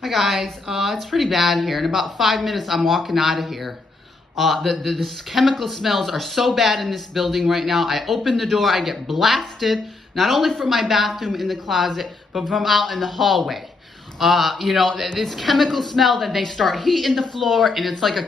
Hi guys, it's pretty bad here. In about 5 minutes, I'm walking out of here. The chemical smells are so bad in this building right now. I open the door, I get blasted, not only from my bathroom in the closet, but from out in the hallway. This chemical smell, that they start heating the floor, and it's like a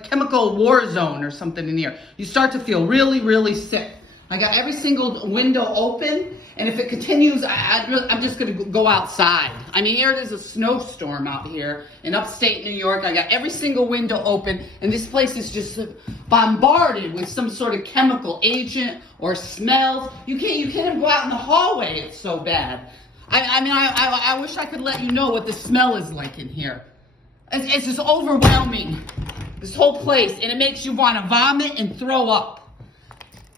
chemical war zone or something in here. You start to feel really, really sick. I got every single window open, and if it continues, I'm just going to go outside. I mean, here it is, a snowstorm out here in upstate New York. I got every single window open, and this place is just bombarded with some sort of chemical agent or smells. You can't even go out in the hallway. It's so bad. I wish I could let you know what the smell is like in here. It's just overwhelming, this whole place, and it makes you want to vomit and throw up.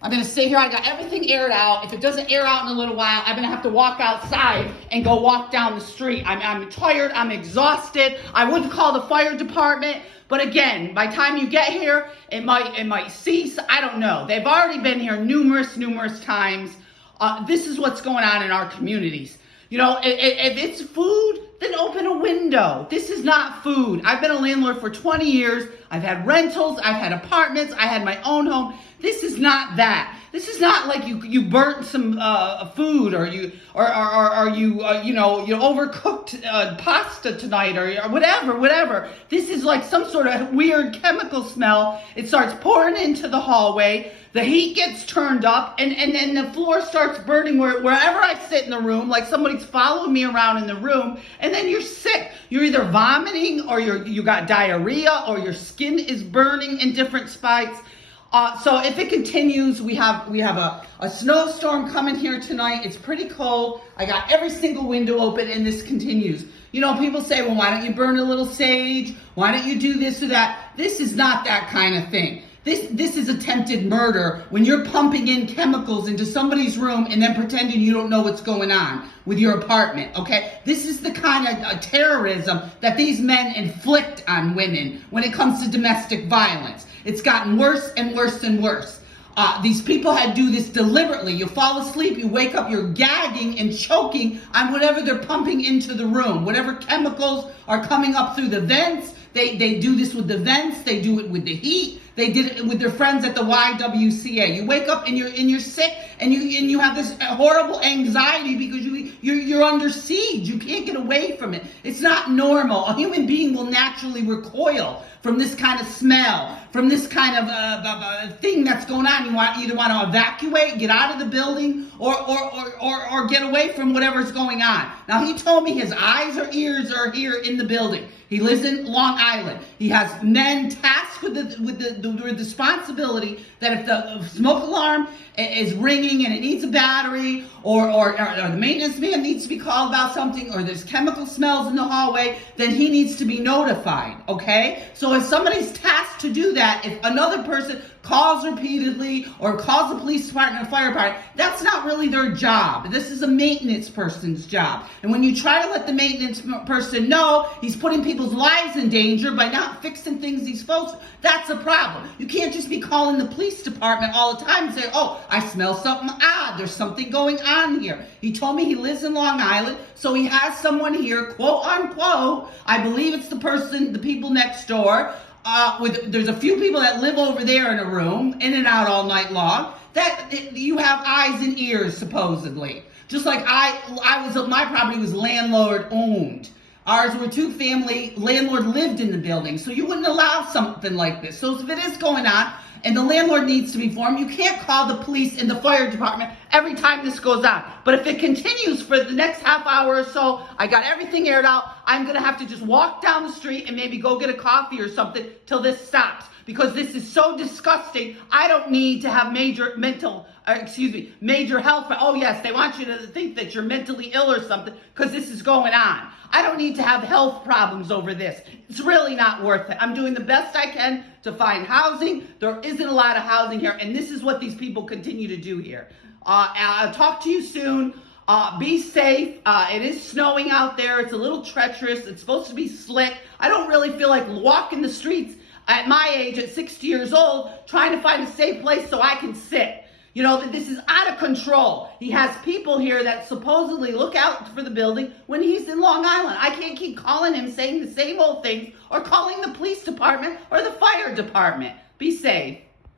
I'm going to stay here. I got everything aired out. If it doesn't air out in a little while, I'm going to have to walk outside and go walk down the street. I'm tired. I'm exhausted. I would call the fire department. But again, by the time you get here, it might cease. I don't know. They've already been here numerous times. This is what's going on in our communities. You know, if it's food, then open a window. This is not food. I've been a landlord for 20 years. I've had rentals. I've had apartments. I had my own home. This is not that. This is not like you burnt some food, or you overcooked pasta tonight, or whatever. This is like some sort of weird chemical smell. It starts pouring into the hallway. The heat gets turned up, and then the floor starts burning wherever I sit in the room, like somebody's following me around in the room, and then you're sick. You're either vomiting, or you got diarrhea, or your skin is burning in different spots. So if it continues, we have a snowstorm coming here tonight. It's pretty cold. I got every single window open, and this continues. You know, people say, well, why don't you burn a little sage? Why don't you do this or that? This is not that kind of thing. This is attempted murder when you're pumping in chemicals into somebody's room and then pretending you don't know what's going on with your apartment, okay? This is the kind of terrorism that these men inflict on women when it comes to domestic violence. It's gotten worse and worse and worse. These people had to do this deliberately. You fall asleep, you wake up, you're gagging and choking on whatever they're pumping into the room. Whatever chemicals are coming up through the vents. They do this with the vents. They do it with the heat. They did it with their friends at the YWCA. You wake up and you're sick, and you have this horrible anxiety because you're under siege. You can't get away from it. It's not normal. A human being will naturally recoil from this kind of smell, from this kind of thing that's going on. You either want to evacuate, get out of the building, or get away from whatever's going on. Now, he told me his eyes or ears are here in the building. He lives in Long Island. He has men tasked with the responsibility that if the smoke alarm is ringing and it needs a battery, or the maintenance man needs to be called about something, or there's chemical smells in the hallway, then he needs to be notified, okay? So if somebody's tasked to do that, if another person calls repeatedly or calls the police department or fire department, that's not really their job. This is a maintenance person's job. And when you try to let the maintenance person know he's putting people's lives in danger by not fixing things these folks, that's a problem. You can't just be calling the police department all the time and say, oh, I smell something odd. There's something going on here. He told me he lives in Long Island, so he has someone here, quote unquote. I believe it's the people next door. There's a few people that live over there in a room, in and out all night long, that you have eyes and ears, supposedly. Just like my property was landlord owned. Ours were two-family, landlord lived in the building, so you wouldn't allow something like this. So if it is going on, and the landlord needs to be informed, you can't call the police and the fire department every time this goes on. But if it continues for the next half hour or so, I got everything aired out, I'm going to have to just walk down the street and maybe go get a coffee or something till this stops. Because this is so disgusting. I don't need to have major health. Oh yes, they want you to think that you're mentally ill or something because this is going on. I don't need to have health problems over this. It's really not worth it. I'm doing the best I can to find housing. There isn't a lot of housing here, and this is what these people continue to do here. I'll talk to you soon. Be safe. It is snowing out there. It's a little treacherous. It's supposed to be slick. I don't really feel like walking the streets at my age, at 60 years old, trying to find a safe place so I can sit. You know, that this is out of control. He has people here that supposedly look out for the building when he's in Long Island. I can't keep calling him saying the same old things or calling the police department or the fire department. Be safe.